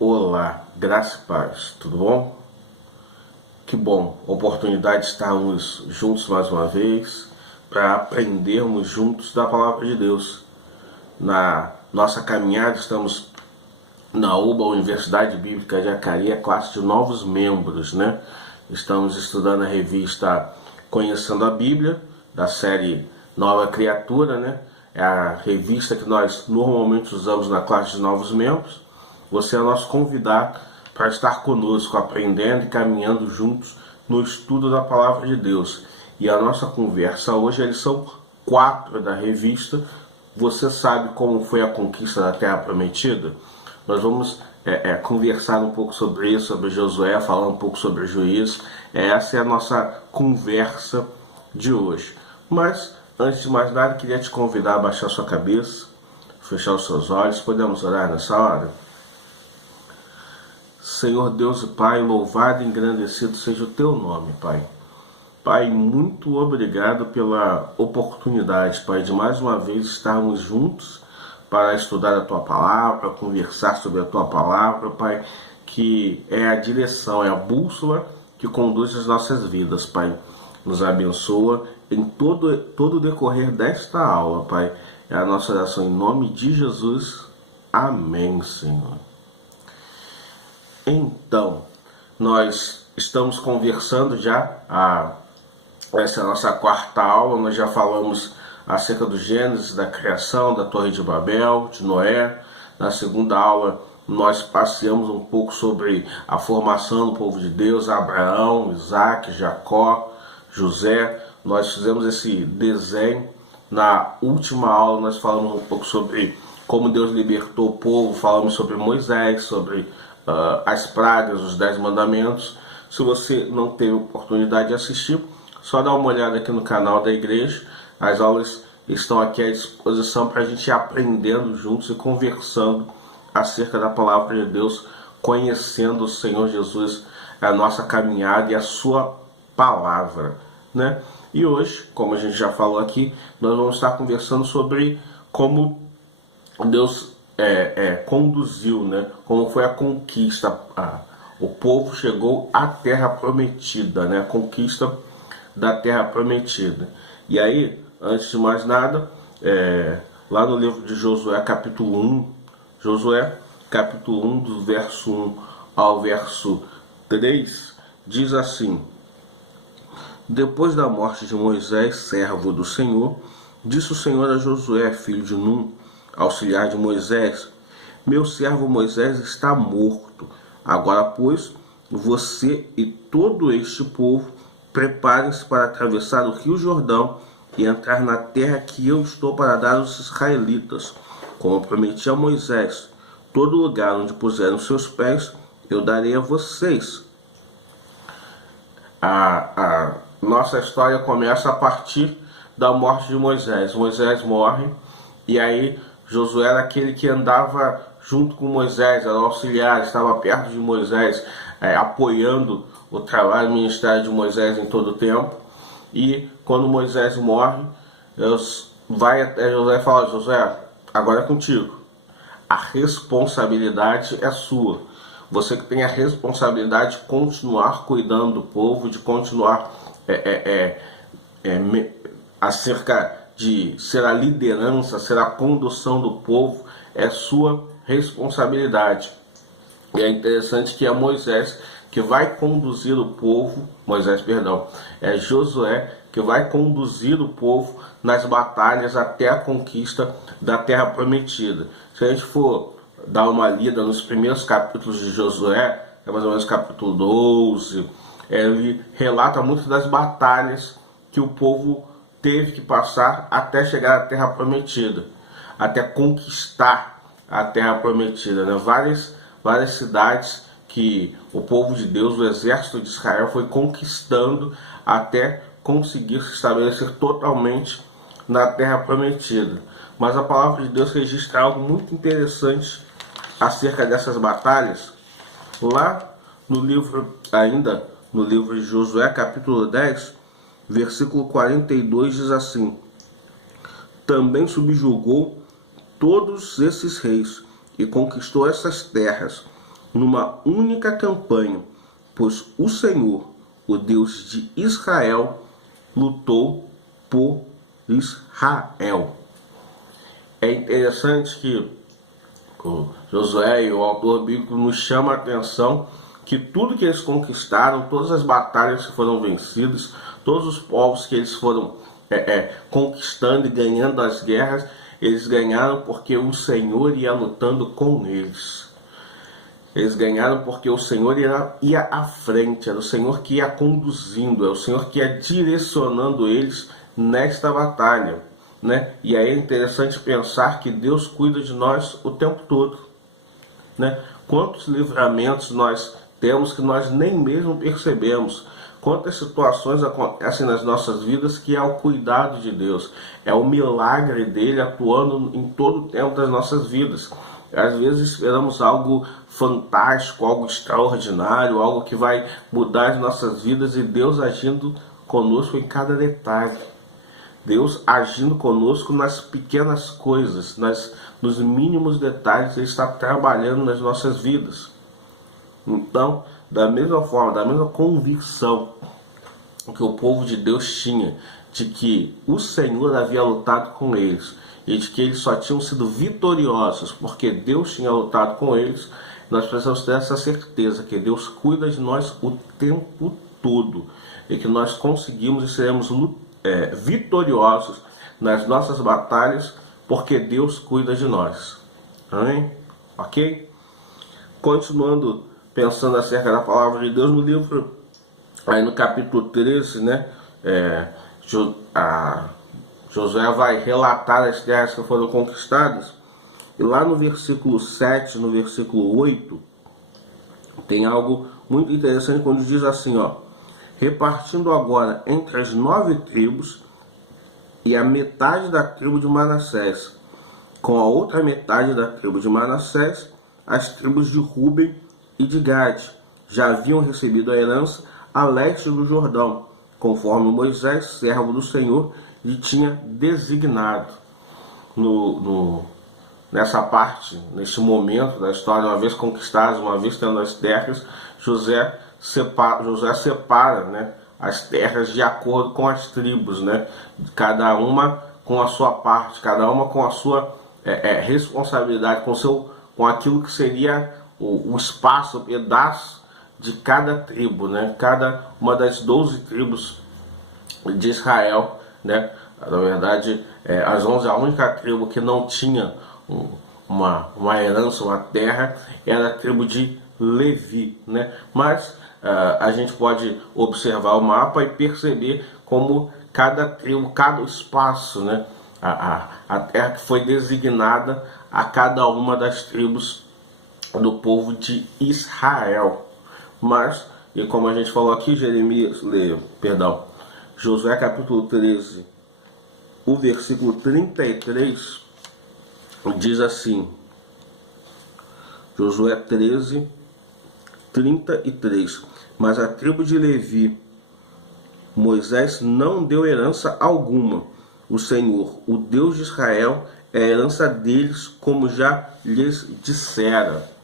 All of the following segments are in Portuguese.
Olá, graça e paz, tudo bom? Que bom, oportunidade de estarmos juntos mais uma vez para aprendermos juntos da Palavra de Deus. Na nossa caminhada estamos na UBA, Universidade Bíblica de Acari, classe de novos membros, né? Estamos estudando a revista Conhecendo a Bíblia, da série Nova Criatura, né? É a revista que nós normalmente usamos na classe de novos membros. Você é nosso convidado para estar conosco, aprendendo e caminhando juntos no estudo da Palavra de Deus. E a nossa conversa hoje é a lição 4 da revista. Você sabe como foi a conquista da Terra Prometida? Nós vamos conversar um pouco sobre isso, sobre Josué, falar um pouco sobre Juízes. Essa é a nossa conversa de hoje. Mas, antes de mais nada, queria te convidar a baixar sua cabeça, fechar os seus olhos. Podemos orar nessa hora? Senhor Deus e Pai, louvado e engrandecido seja o Teu nome, Pai. Pai, muito obrigado pela oportunidade, Pai, de mais uma vez estarmos juntos para estudar a Tua Palavra, conversar sobre a Tua Palavra, Pai, que é a direção, é a bússola que conduz as nossas vidas, Pai. Nos abençoa em todo o decorrer desta aula, Pai. É a nossa oração em nome de Jesus. Amém, Senhor. Então, nós estamos conversando essa é a nossa quarta aula. Nós já falamos acerca do Gênesis, da criação, da Torre de Babel, de Noé. Na segunda aula, nós passeamos um pouco sobre a formação do povo de Deus, Abraão, Isaac, Jacó, José. Nós fizemos esse desenho. Na última aula, nós falamos um pouco sobre como Deus libertou o povo, falamos sobre Moisés, sobre as pragas, os 10 mandamentos. Se você não teve oportunidade de assistir, só dá uma olhada aqui no canal da igreja. As aulas estão aqui à disposição para a gente ir aprendendo juntos e conversando acerca da palavra de Deus, conhecendo o Senhor Jesus, a nossa caminhada e a sua palavra, né? E hoje, como a gente já falou aqui, nós vamos estar conversando sobre como Deus conduziu, né? Como foi a conquista. O povo chegou à Terra Prometida, né? A conquista da Terra Prometida. E aí, antes de mais nada, lá no livro de Josué, capítulo 1, Josué, capítulo 1, do verso 1 ao verso 3, diz assim: Depois da morte de Moisés, servo do Senhor, disse o Senhor a Josué, filho de Num, auxiliar de Moisés: Meu servo Moisés está morto. Agora, pois, você e todo este povo preparem-se para atravessar o rio Jordão e entrar na terra que eu estou para dar aos israelitas. Como prometi a Moisés, todo lugar onde puserem seus pés, eu darei a vocês. A nossa história começa a partir da morte de Moisés. Moisés morre, e aí Josué era aquele que andava junto com Moisés, era auxiliar, estava perto de Moisés, apoiando o trabalho, o ministério de Moisés em todo o tempo. E quando Moisés morre, Deus vai até Josué e fala: Josué, agora é contigo. A responsabilidade é sua. Você que tem a responsabilidade de continuar cuidando do povo, de continuar acerca de ser a liderança, ser a condução do povo, é sua responsabilidade. E é interessante que é Moisés que vai conduzir o povo, é Josué que vai conduzir o povo nas batalhas até a conquista da Terra Prometida. Se a gente for dar uma lida nos primeiros capítulos de Josué, é mais ou menos capítulo 12, ele relata muito das batalhas que o povo teve que passar até chegar à Terra Prometida, até conquistar a Terra Prometida, né? Várias cidades que o povo de Deus, o exército de Israel, foi conquistando até conseguir se estabelecer totalmente na Terra Prometida. Mas a palavra de Deus registra algo muito interessante acerca dessas batalhas. Lá no livro de Josué, capítulo 10, versículo 42, diz assim: Também subjugou todos esses reis e conquistou essas terras numa única campanha, pois o Senhor, o Deus de Israel, lutou por Israel. É interessante que o Josué e o autor bíblico nos chama a atenção que tudo que eles conquistaram, todas as batalhas que foram vencidas, todos os povos que eles foram conquistando e ganhando as guerras, eles ganharam porque o Senhor ia lutando com eles. Eles ganharam porque o Senhor ia à frente, era o Senhor que ia conduzindo, é o Senhor que ia direcionando eles nesta batalha, né? E aí é interessante pensar que Deus cuida de nós o tempo todo, né? Quantos livramentos nós temos que nós nem mesmo percebemos. Quantas situações acontecem nas nossas vidas que é o cuidado de Deus, é o milagre dele atuando em todo o tempo das nossas vidas. Às vezes esperamos algo fantástico, algo extraordinário, algo que vai mudar as nossas vidas, e Deus agindo conosco em cada detalhe. Deus agindo conosco nas pequenas coisas, nos mínimos detalhes, Ele está trabalhando nas nossas vidas. Então, da mesma forma, da mesma convicção que o povo de Deus tinha de que o Senhor havia lutado com eles e de que eles só tinham sido vitoriosos porque Deus tinha lutado com eles, nós precisamos ter essa certeza que Deus cuida de nós o tempo todo e que nós conseguimos e seremos vitoriosos nas nossas batalhas porque Deus cuida de nós. Amém? Ok? Continuando pensando acerca da palavra de Deus no livro, aí no capítulo 13, né, Josué vai relatar as terras que foram conquistadas, e lá no versículo 7, no versículo 8, tem algo muito interessante quando diz assim, ó: repartindo agora entre as 9 tribos e a metade da tribo de Manassés, com a outra metade da tribo de Manassés, as tribos de Ruben e de Gade já haviam recebido a herança a leste do Jordão, conforme Moisés, servo do Senhor, lhe tinha designado. Nessa parte, neste momento da história, uma vez conquistadas, uma vez tendo as terras, Josué separa, né, as terras de acordo com as tribos, né, cada uma com a sua parte, cada uma com a sua responsabilidade, com aquilo que seria o espaço, o pedaço de cada tribo, né? Cada uma das 12 tribos de Israel, né? Na verdade, as 11, a única tribo que não tinha uma herança, uma terra, era a tribo de Levi, né? Mas a gente pode observar o mapa e perceber como cada tribo, cada espaço, né? A terra que foi designada a cada uma das tribos do povo de Israel. Mas, e como a gente falou aqui, Josué capítulo 13, o versículo 33, diz assim, Josué 13, 33, mas a tribo de Levi, Moisés não deu herança alguma. O Senhor, o Deus de Israel, é a herança deles, como já lhes dissera.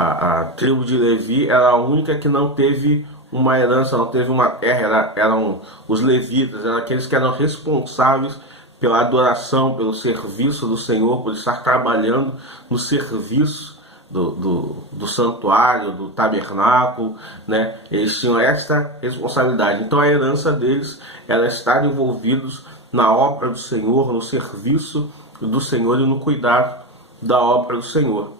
A tribo de Levi era a única que não teve uma herança, não teve uma terra, eram os levitas, eram aqueles que eram responsáveis pela adoração, pelo serviço do Senhor, por estar trabalhando no serviço do santuário, do tabernáculo, né? Eles tinham esta responsabilidade. Então a herança deles era estar envolvidos na obra do Senhor, no serviço do Senhor e no cuidado da obra do Senhor.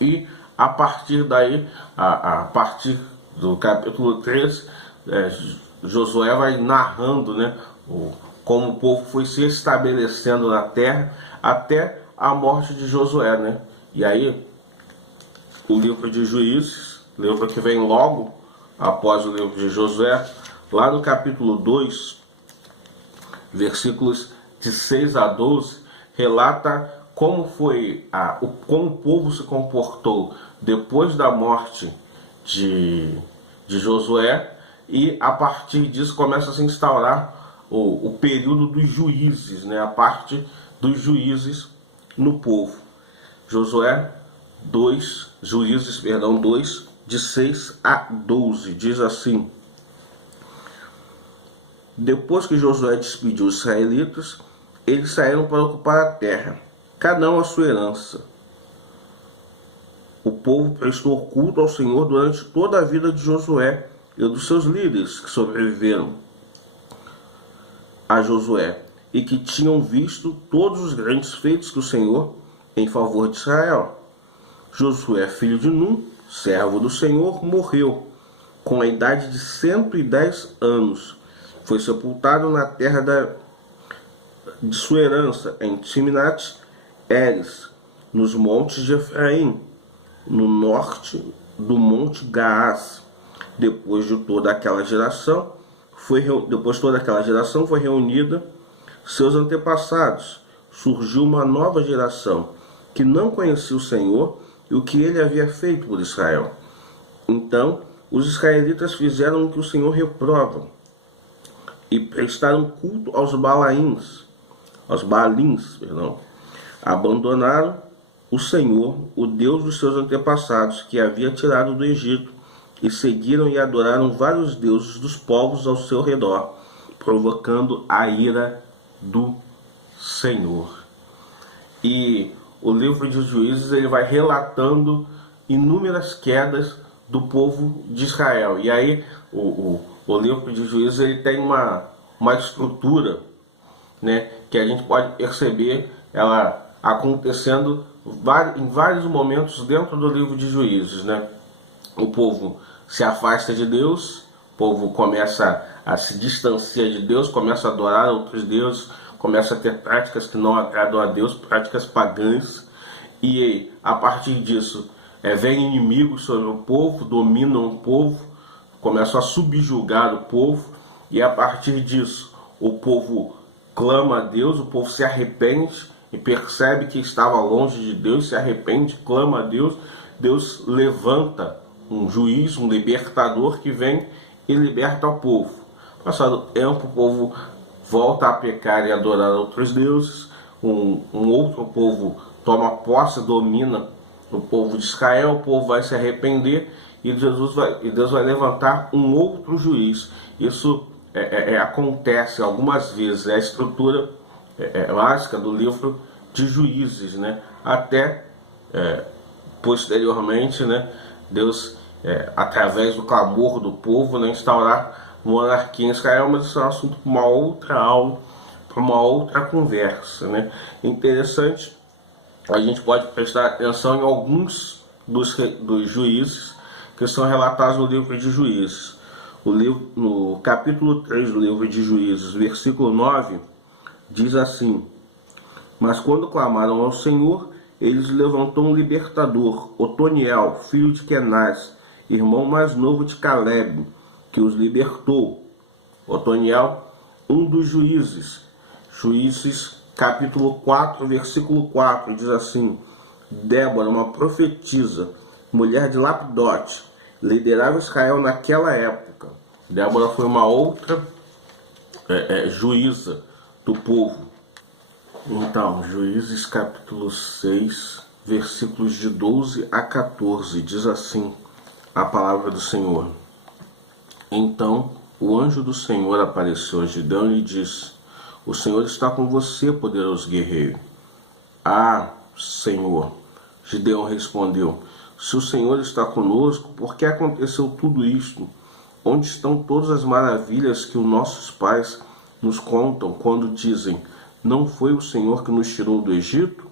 E a partir daí, a partir do capítulo 13, Josué vai narrando, né, como o povo foi se estabelecendo na terra até a morte de Josué, né? E aí, o livro de Juízes, livro que vem logo após o livro de Josué, lá no capítulo 2, versículos de 6 a 12, relata como como o povo se comportou depois da morte de Josué, e a partir disso começa a se instaurar o período dos juízes, né? A parte dos juízes no povo. Josué 2, Juízes, 2, de 6 a 12, diz assim: Depois que Josué despediu os israelitas, eles saíram para ocupar a terra, cada um a sua herança. O povo prestou culto ao Senhor durante toda a vida de Josué e dos seus líderes que sobreviveram a Josué e que tinham visto todos os grandes feitos que o Senhor em favor de Israel. Josué, filho de Num, servo do Senhor, morreu com a idade de 110 anos. Foi sepultado na terra de sua herança, em Timnat-Heres, nos montes de Efraim, no norte do monte Gaás. Depois toda aquela geração foi reunida seus antepassados. Surgiu uma nova geração que não conhecia o Senhor e o que ele havia feito por Israel. Então os israelitas fizeram o que o Senhor reprova e prestaram culto aos Baalins. Abandonaram o Senhor, o Deus dos seus antepassados, que havia tirado do Egito, e seguiram e adoraram vários deuses dos povos ao seu redor, provocando a ira do Senhor. E o livro de Juízes ele vai relatando inúmeras quedas do povo de Israel. E aí o livro de Juízes ele tem uma estrutura, né, que a gente pode perceber ela acontecendo em vários momentos dentro do livro de Juízes, né? O povo se afasta de Deus, o povo começa a se distanciar de Deus, começa a adorar outros deuses, começa a ter práticas que não agradam a Deus, práticas pagãs, e a partir disso vem inimigos sobre o povo, dominam o povo, começam a subjugar o povo, e a partir disso o povo clama a Deus, o povo se arrepende e percebe que estava longe de Deus, se arrepende, clama a Deus. Deus levanta um juiz, um libertador que vem e liberta o povo. Passado o tempo, o povo volta a pecar e adorar outros deuses. Um outro povo toma posse, domina o povo de Israel. O povo vai se arrepender e Deus vai levantar um outro juiz. Isso acontece algumas vezes. É a estrutura básica do livro de Juízes, né? Até posteriormente, né, Deus, através do clamor do povo, né, instaurar monarquia em Israel, mas isso é um assunto para uma outra aula, para uma outra conversa, né? Interessante, a gente pode prestar atenção em alguns dos juízes que são relatados no livro de Juízes. No capítulo 3 do livro de Juízes, versículo 9, diz assim: Mas quando clamaram ao Senhor, eles levantou um libertador, Otoniel, filho de Kenaz, irmão mais novo de Caleb, que os libertou. Otoniel, um dos juízes. Juízes, capítulo 4, versículo 4, diz assim: Débora, uma profetisa, mulher de Lapidote, liderava Israel naquela época. Débora foi uma outra juíza do povo. Então, Juízes capítulo 6, versículos de 12 a 14, diz assim a palavra do Senhor. Então, o anjo do Senhor apareceu a Gideão e lhe disse: O Senhor está com você, poderoso guerreiro. Ah, Senhor, Gideão respondeu: Se o Senhor está conosco, por que aconteceu tudo isto? Onde estão todas as maravilhas que os nossos pais nos contam quando dizem: Não foi o Senhor que nos tirou do Egito?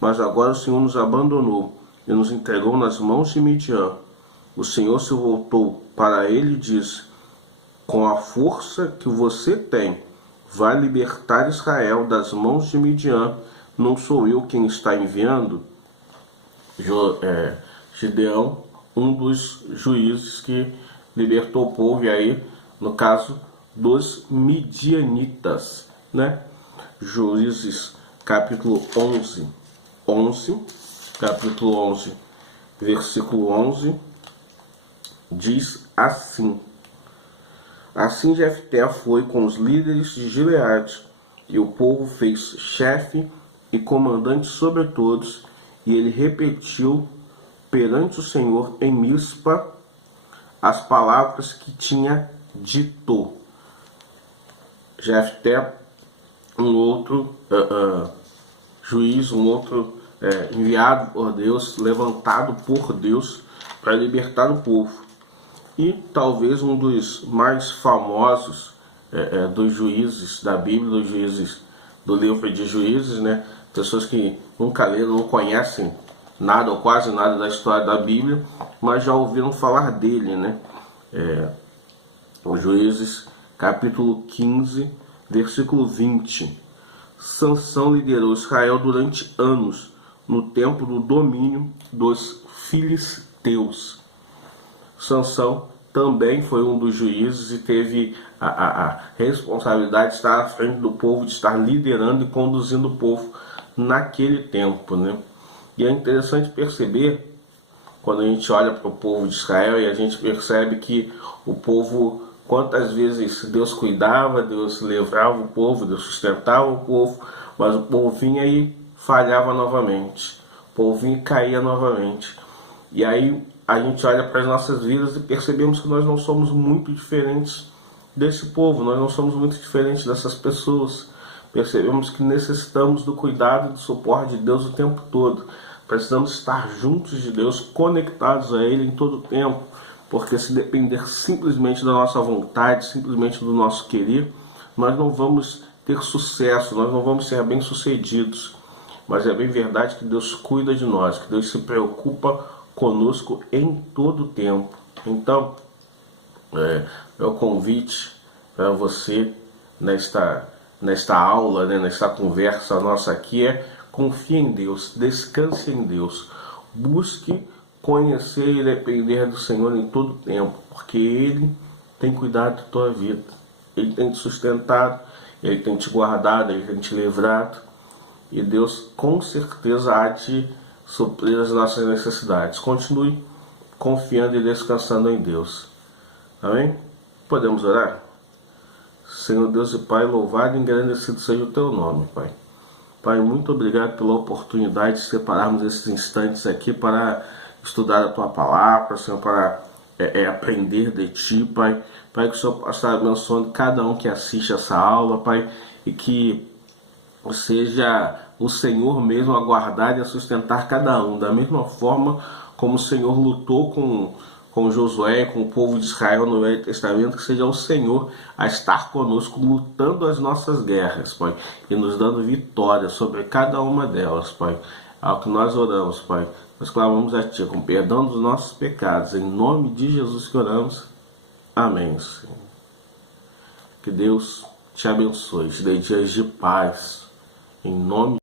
Mas agora o Senhor nos abandonou e nos entregou nas mãos de Midian. O Senhor se voltou para ele e disse: Com a força que você tem, vai libertar Israel das mãos de Midian. Não sou eu quem está enviando? Gideão, um dos juízes que libertou o povo, e aí, no caso dos midianitas, né? Juízes, capítulo 11, capítulo 11, versículo 11, diz assim: Assim Jefté foi com os líderes de Gileade, e o povo fez chefe e comandante sobre todos, e ele repetiu perante o Senhor em Mispa as palavras que tinha dito. Jefté, um outro juiz, um outro enviado por Deus, levantado por Deus para libertar o povo. E talvez um dos mais famosos dos juízes da Bíblia, dos juízes do livro de Juízes, né? Pessoas que nunca leram, não conhecem nada ou quase nada da história da Bíblia, mas já ouviram falar dele, né? Os Juízes, capítulo 15, versículo 20. Sansão liderou Israel durante anos no tempo do domínio dos filisteus. Sansão também foi um dos juízes e teve a responsabilidade de estar à frente do povo, de estar liderando e conduzindo o povo naquele tempo, né? E é interessante perceber, quando a gente olha para o povo de Israel, e a gente percebe que o povo, quantas vezes Deus cuidava, Deus livrava o povo, Deus sustentava o povo, mas o povo vinha e falhava novamente, o povo vinha e caía novamente. E aí a gente olha para as nossas vidas e percebemos que nós não somos muito diferentes desse povo, nós não somos muito diferentes dessas pessoas. Percebemos que necessitamos do cuidado e do suporte de Deus o tempo todo. Precisamos estar juntos de Deus, conectados a Ele em todo o tempo, porque se depender simplesmente da nossa vontade, simplesmente do nosso querer, nós não vamos ter sucesso, nós não vamos ser bem-sucedidos. Mas é bem verdade que Deus cuida de nós, que Deus se preocupa conosco em todo o tempo. Então, meu convite para você nesta aula, né, nesta conversa nossa aqui confie em Deus, descanse em Deus, busque conhecer e depender do Senhor em todo o tempo, porque Ele tem cuidado da tua vida, Ele tem te sustentado, Ele tem te guardado, Ele tem te livrado, e Deus com certeza há de suprir as nossas necessidades. Continue confiando e descansando em Deus. Amém? Podemos orar? Senhor Deus e Pai, louvado e engrandecido seja o Teu nome, Pai. Pai, muito obrigado pela oportunidade de separarmos esses instantes aqui para estudar a Tua Palavra, Senhor, para aprender de Ti, Pai. Pai, que o Senhor possa estar abençoando cada um que assiste essa aula, Pai, e que seja o Senhor mesmo a guardar e a sustentar cada um, da mesma forma como o Senhor lutou com Josué, com o povo de Israel no Velho Testamento, que seja o Senhor a estar conosco, lutando as nossas guerras, Pai, e nos dando vitória sobre cada uma delas, Pai. Ao que nós oramos, Pai, nós clamamos a Ti, com perdão dos nossos pecados, em nome de Jesus que oramos. Amém, Senhor. Que Deus te abençoe, te dê dias de paz, em nome de